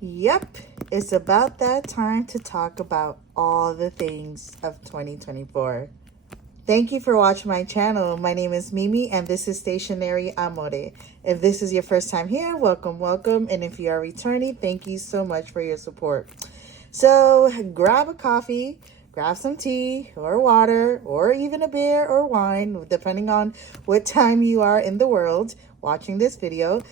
Yep, it's about that time to talk about all the things of 2024. Thank you for watching my channel. My name is Mimi and this is Stationary Amore. If this is your first time here, welcome, welcome. And if you are returning, thank you so much for your support. So grab a coffee, grab some tea or water or even a beer or wine, depending on what time you are in the world watching this video.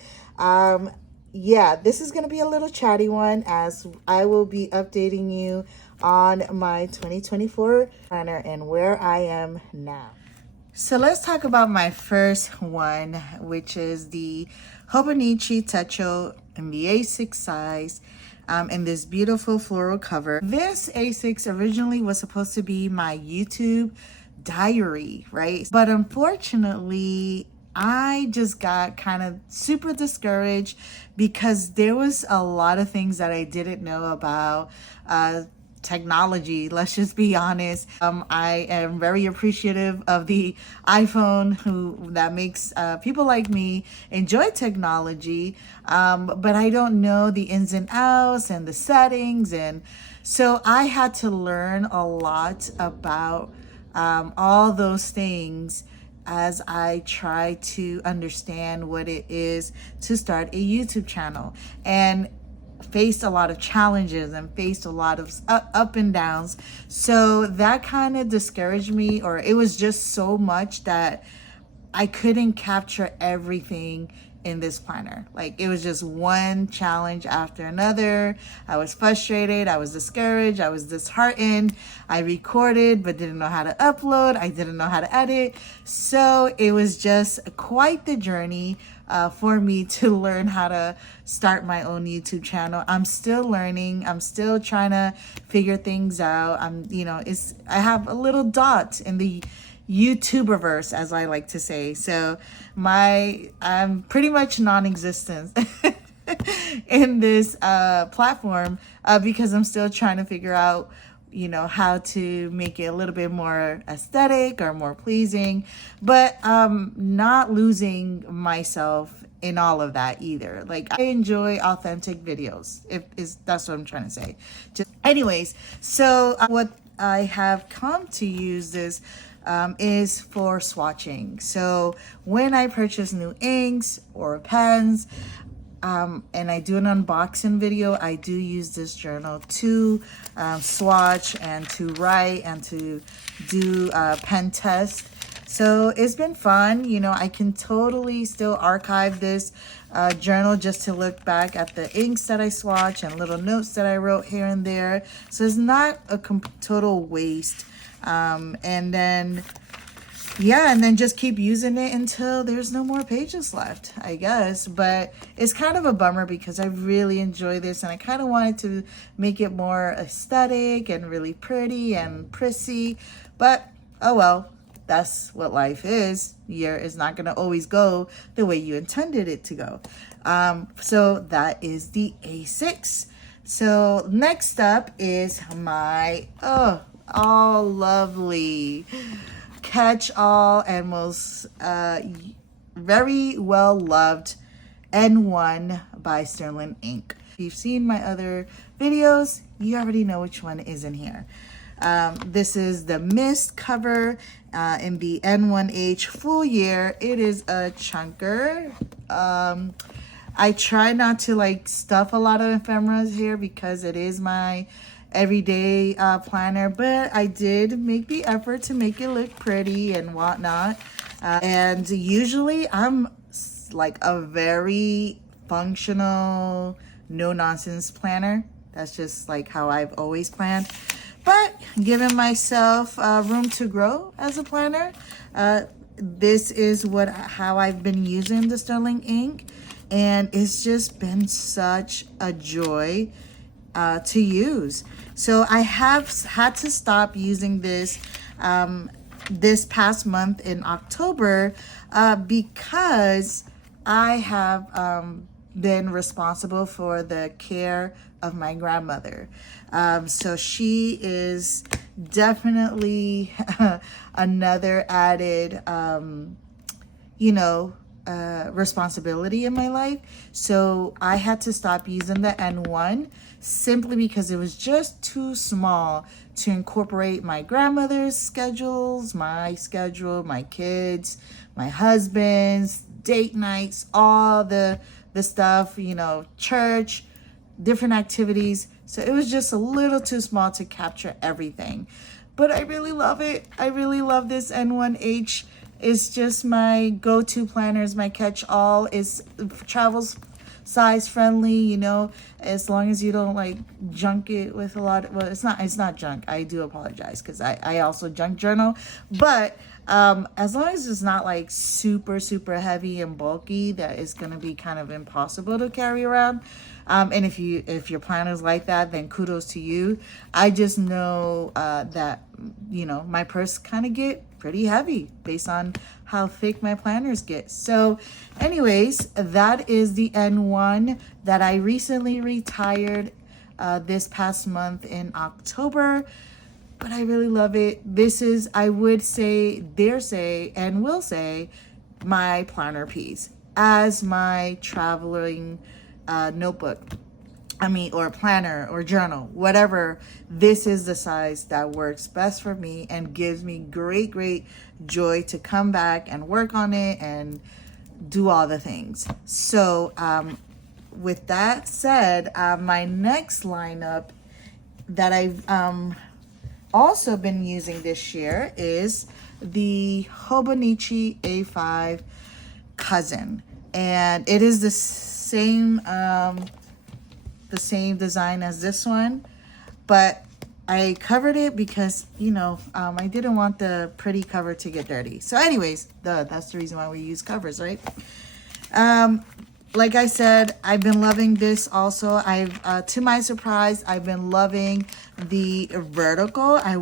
Yeah, this is going to be a little chatty one as I will be updating you on my 2024 planner and where I am now. So let's talk about my first one, which is the Hobonichi Techo in the A6 size in this beautiful floral cover. This A6 originally was supposed to be my YouTube diary, right? But unfortunately, I just got kind of super discouraged because there was a lot of things that I didn't know about technology. Let's just be honest. I am very appreciative of the iPhone that makes people like me enjoy technology, but I don't know the ins and outs and the settings, and so I had to learn a lot about all those things as I try to understand what it is to start a YouTube channel, and faced a lot of challenges and faced a lot of up and downs. So that kind of discouraged me, or it was just so much that I couldn't capture everything in this planner. Like, it was just one challenge after another. I was frustrated, I was discouraged, I was disheartened. I recorded but didn't know how to upload, I didn't know how to edit. So it was just quite the journey for me to learn how to start my own YouTube channel. I'm still learning, I'm still trying to figure things out. I have a little dot in the YouTuberverse, as I like to say. So I'm pretty much non-existent in this platform because I'm still trying to figure out, how to make it a little bit more aesthetic or more pleasing, but not losing myself in all of that either. Like, I enjoy authentic videos, that's what I'm trying to say. Anyways, so what I have come to use this is for swatching. So when I purchase new inks or pens, and I do an unboxing video, I do use this journal to swatch and to write and to do pen tests. So it's been fun. I can totally still archive this journal just to look back at the inks that I swatch and little notes that I wrote here and there. So it's not a total waste. And then just keep using it until there's no more pages left, I guess. But it's kind of a bummer because I really enjoy this and I kind of wanted to make it more aesthetic and really pretty and prissy. But oh well, that's what life is. Year is not going to always go the way you intended it to go. So that is the A6. So next up is my lovely catch-all and most very well loved N1 by Sterling Ink. If you've seen my other videos, you already know which one is in here. This is the Mist cover in the N1H full year. It is a chunker. I try not to stuff a lot of ephemeras here because it is my everyday planner, but I did make the effort to make it look pretty and whatnot. And usually I'm like a very functional, no nonsense planner. That's just like how I've always planned. But giving myself room to grow as a planner, this is how I've been using the Sterling Ink, and it's just been such a joy to use. So I have had to stop using this this past month in October because I have been responsible for the care of my grandmother. So she is definitely another added, responsibility in my life. So I had to stop using the N1 simply because it was just too small to incorporate my grandmother's schedules, my schedule, my kids, my husband's, date nights, all the stuff, you know, church, different activities. So it was just a little too small to capture everything. But I really love it. I really love this N1H. It's just my go-to planner, is my catch-all. It's travels size friendly, you know, as long as you don't like junk it with a lot of, well, it's not junk. I do apologize because I also junk journal. But as long as it's not like super heavy and bulky, that is going to be kind of impossible to carry around. And if your planner's like that, then kudos to you. I just know that, you know, my purse kind of get pretty heavy based on how thick my planners get. So anyways, that is the N1 that I recently retired this past month in October. But I really love it. This is, I would say, dare say, and will say, my planner piece as my traveling notebook. I mean, or planner or journal, whatever. This is the size that works best for me and gives me great joy to come back and work on it and do all the things. So with that said, my next lineup that I've also been using this year is the Hobonichi A5 cousin, and it is the same design as this one, but I covered it because, you know, I didn't want the pretty cover to get dirty. So anyways, that's the reason why we use covers, right? Like I said, I've been loving this also. To my surprise, I've been loving the vertical. I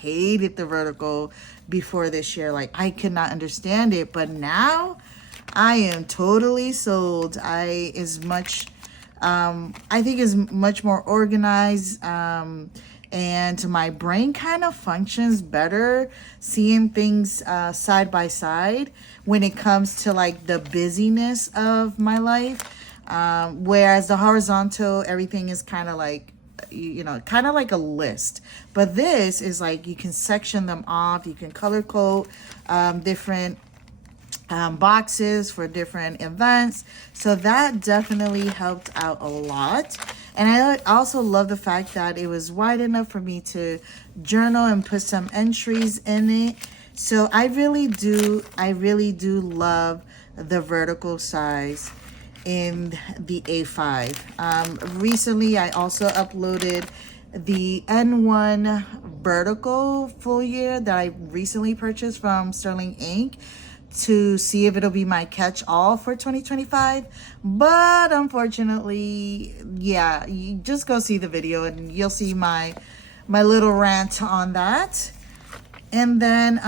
hated the vertical before this year. Like, I could not understand it, but now I am totally sold. I think is much more organized, and my brain kind of functions better seeing things side by side when it comes to like the busyness of my life, whereas the horizontal, everything is kind of like, you know, kind of like a list. But this is like, you can section them off, you can color code different boxes for different events. So that definitely helped out a lot. And I also love the fact that it was wide enough for me to journal and put some entries in it. So I really do love the vertical size in the A5. Recently, I also uploaded the N1 vertical full year that I recently purchased from Sterling Ink to see if it'll be my catch-all for 2025. But unfortunately, yeah, you just go see the video and you'll see my little rant on that. And then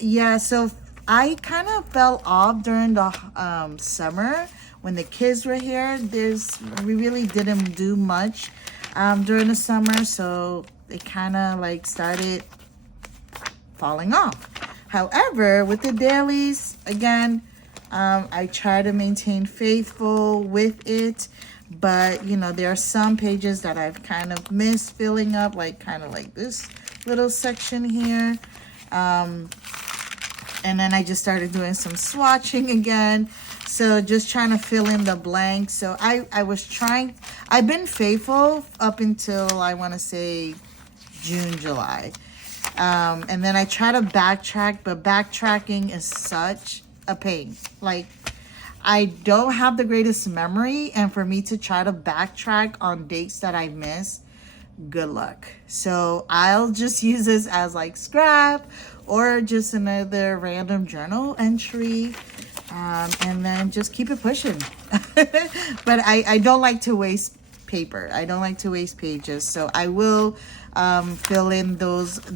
yeah, so I kind of fell off during the summer when the kids were here. We really didn't do much during the summer, so it kind of like started falling off. However, with the dailies, again, I try to maintain faithful with it, but you know, there are some pages that I've kind of missed filling up, like kind of like this little section here. And then I just started doing some swatching again. So just trying to fill in the blanks. So I've been faithful up until, I want to say, June, July. And then I try to backtrack, but backtracking is such a pain. Like, I don't have the greatest memory, and for me to try to backtrack on dates that I missed, good luck. So I'll just use this as like scrap or just another random journal entry, and then just keep it pushing. But I don't like to waste paper. I don't like to waste pages, so I will fill in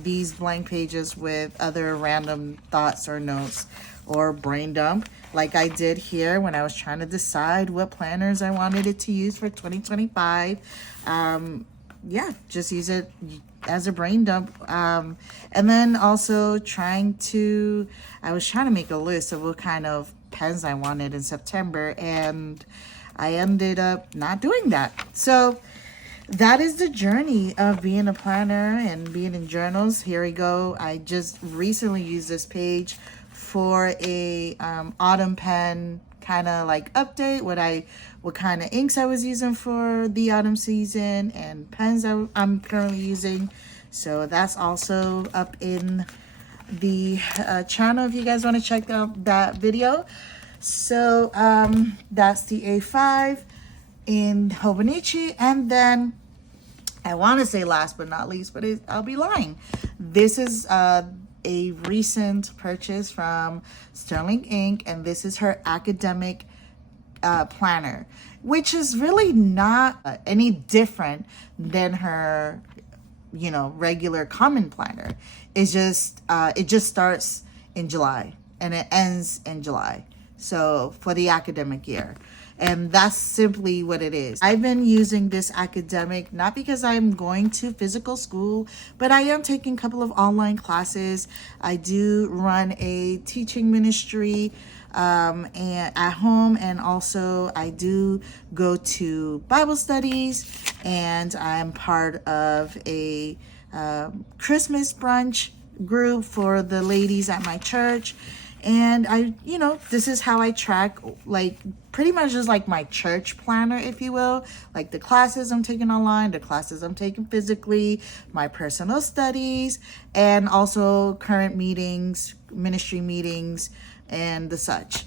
these blank pages with other random thoughts or notes or brain dump, like I did here when I was trying to decide what planners I wanted it to use for 2025. Yeah, just use it as a brain dump. And then also I was trying to make a list of what kind of pens I wanted in September, and I ended up not doing that. So that is the journey of being a planner and being in journals. Here we go. I just recently used this page for a autumn pen kind of like update, what kind of inks I was using for the autumn season and pens I'm currently using. So that's also up in the channel if you guys want to check out that video. So that's the A5 in Hobonichi. And then I want to say last but not least, but I'll be lying. This is a recent purchase from Sterling Ink, and this is her academic planner, which is really not any different than her, you know, regular common planner. It's just it just starts in July and it ends in July, so for the academic year. And that's simply what it is. I've been using this academic, not because I'm going to physical school, but I am taking a couple of online classes. I do run a teaching ministry and at home, and also I do go to Bible studies, and I'm part of a Christmas brunch group for the ladies at my church. And I, you know, this is how I track, like, pretty much just like my church planner, if you will, like the classes I'm taking online, the classes I'm taking physically, my personal studies, and also current meetings, ministry meetings, and the such.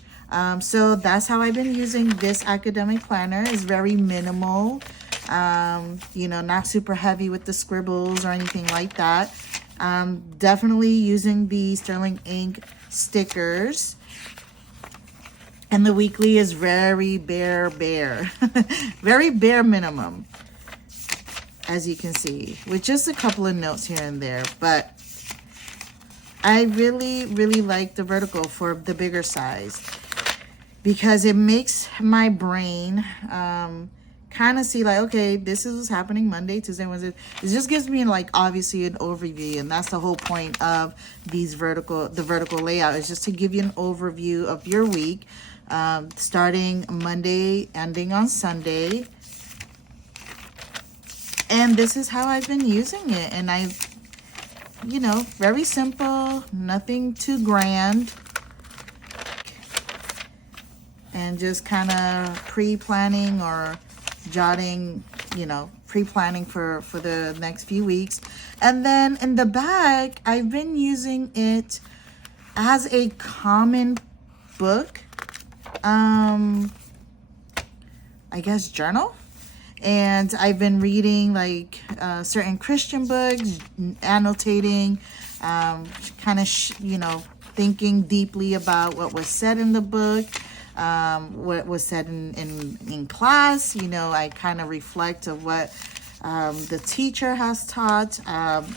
So that's how I've been using this academic planner. It's very minimal, you know, not super heavy with the scribbles or anything like that. Definitely using the Sterling Ink stickers, and the weekly is very bare very bare minimum, as you can see, with just a couple of notes here and there. But I really like the vertical for the bigger size, because it makes my brain kind of see like, okay, this is what's happening Monday, Tuesday, Wednesday. It just gives me like obviously an overview, and that's the whole point of the vertical layout, is just to give you an overview of your week, starting Monday, ending on Sunday. And this is how I've been using it, and you know, very simple, nothing too grand, and just kind of pre-planning or jotting, you know, pre-planning for the next few weeks. And then in the back, I've been using it as a common book, I guess journal. And I've been reading like certain Christian books, annotating, kind of, you know, thinking deeply about what was said in the book, what was said in class. You know, I kind of reflect of what the teacher has taught.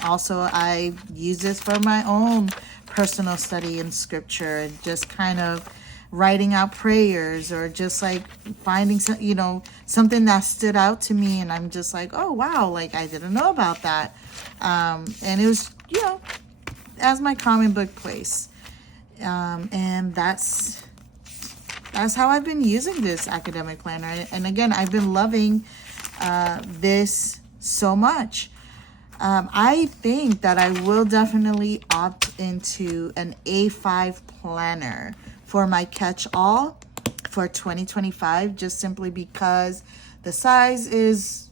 Also, I use this for my own personal study in scripture, and just kind of writing out prayers, or just like finding some, you know, something that stood out to me, and I'm just like, oh wow, like I didn't know about that. And it was, you know, as my common book place. And that's how I've been using this academic planner. And again, I've been loving this so much. I think that I will definitely opt into an A5 planner for my catch-all for 2025, just simply because the size is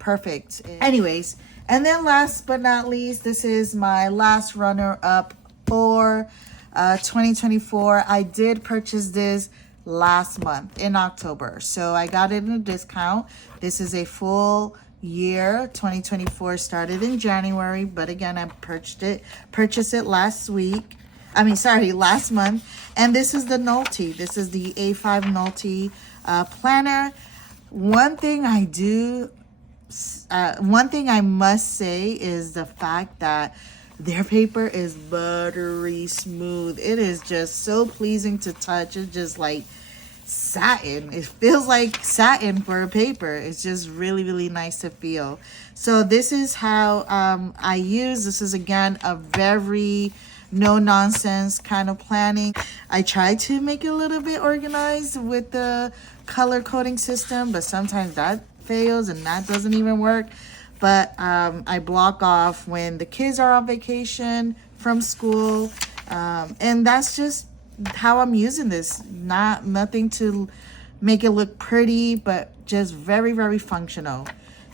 perfect. Anyways, and then last but not least, this is my last runner-up for 2024. I did purchase this last month in October, so I got it in a discount. This is a full year. 2024 started in January, but again, I purchased it last month. And this is the Nulty. This is the A5 Nulty planner. One thing I must say is the fact that their paper is buttery smooth. It is just so pleasing to touch. It's just like satin. It feels like satin for a paper. It's just really nice to feel. So this is how I use. This is again a very no nonsense kind of planning. I try to make it a little bit organized with the color coding system, but sometimes that fails and that doesn't even work. But I block off when the kids are on vacation from school, and that's just how I'm using this. Nothing to make it look pretty, but just very, very functional.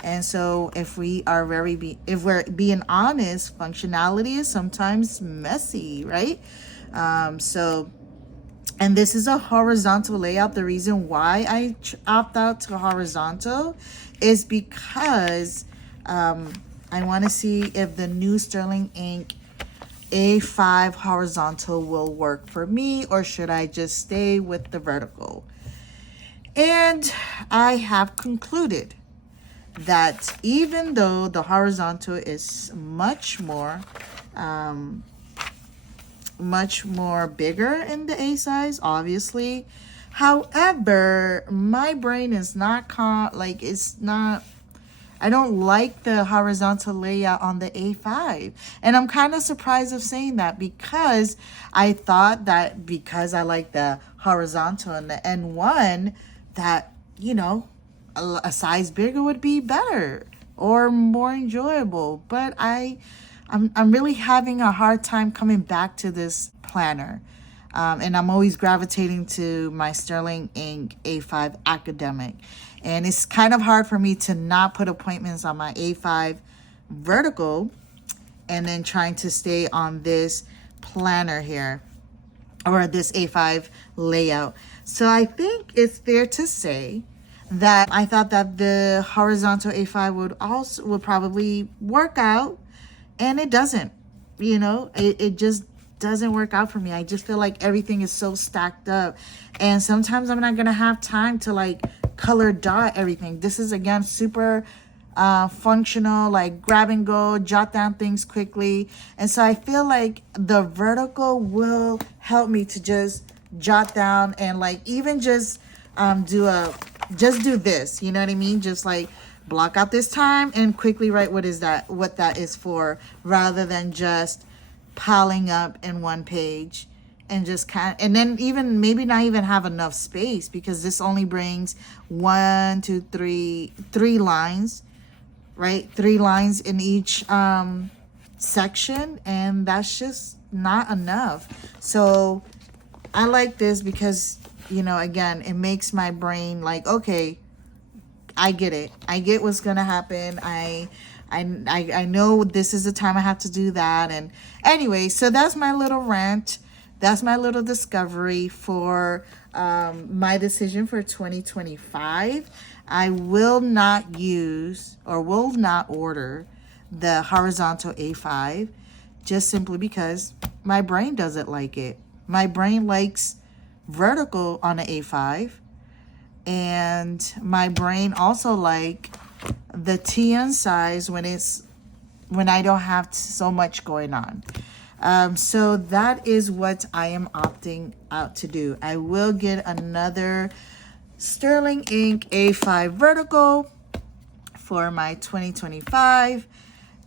And so if we're being honest, functionality is sometimes messy, right? And this is a horizontal layout. The reason why I opt out to horizontal is because I want to see if the new Sterling Ink A5 horizontal will work for me, or should I just stay with the vertical? And I have concluded that even though the horizontal is much more bigger in the A size, obviously, however, my brain is not I don't like the horizontal layout on the A5. And I'm kind of surprised of saying that, because I thought that because I like the horizontal and the N1, that, you know, a size bigger would be better or more enjoyable. But I'm really having a hard time coming back to this planner. And I'm always gravitating to my Sterling Ink A5 Academic. And it's kind of hard for me to not put appointments on my A5 vertical and then trying to stay on this planner here, or this A5 layout. So I think it's fair to say that I thought that the horizontal A5 would probably work out, and it doesn't. You know, it just doesn't work out for me. I just feel like everything is so stacked up, and sometimes I'm not gonna have time to like color dot everything. This is, again, super functional, like grab and go, jot down things quickly. And so I feel like the vertical will help me to just jot down and like even just do this, you know what I mean? Just like block out this time and quickly write what that is for, rather than just piling up in one page and just and then even maybe not even have enough space, because this only brings 3 lines, right? 3 lines in each section, and that's just not enough. So I like this because, you know, again, it makes my brain like, okay, I get it. I get what's gonna happen. I know this is the time I have to do that. And anyway, so that's my little rant. That's my little discovery for my decision for 2025. I will not use or will not order the horizontal A5, just simply because my brain doesn't like it. My brain likes vertical on the A5, and my brain also like the TN size when I don't have so much going on. So that is what I am opting out to do. I will get another Sterling Ink A5 vertical for my 2025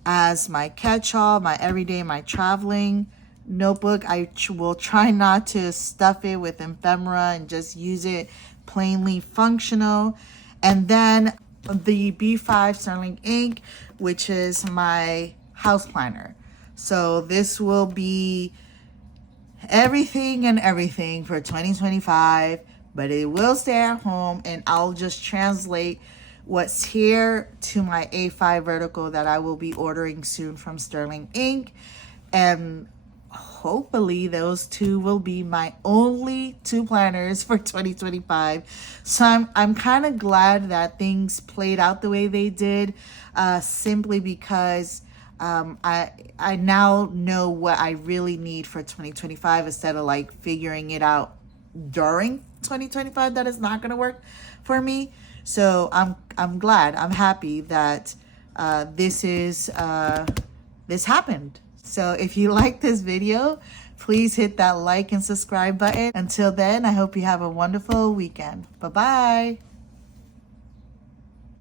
as my catch-all, my everyday, my traveling notebook. I will try not to stuff it with ephemera and just use it plainly functional. And then the B5 Sterling Ink, which is my house planner. So this will be everything and everything for 2025, but it will stay at home, and I'll just translate what's here to my A5 vertical that I will be ordering soon from Sterling Ink. And hopefully those 2 will be my only 2 planners for 2025. So I'm kind of glad that things played out the way they did, simply because I now know what I really need for 2025, instead of like figuring it out during 2025 that it's not going to work for me. So I'm glad, I'm happy that this happened. So if you like this video, please hit that like and subscribe button. Until then, I hope you have a wonderful weekend. Bye-bye.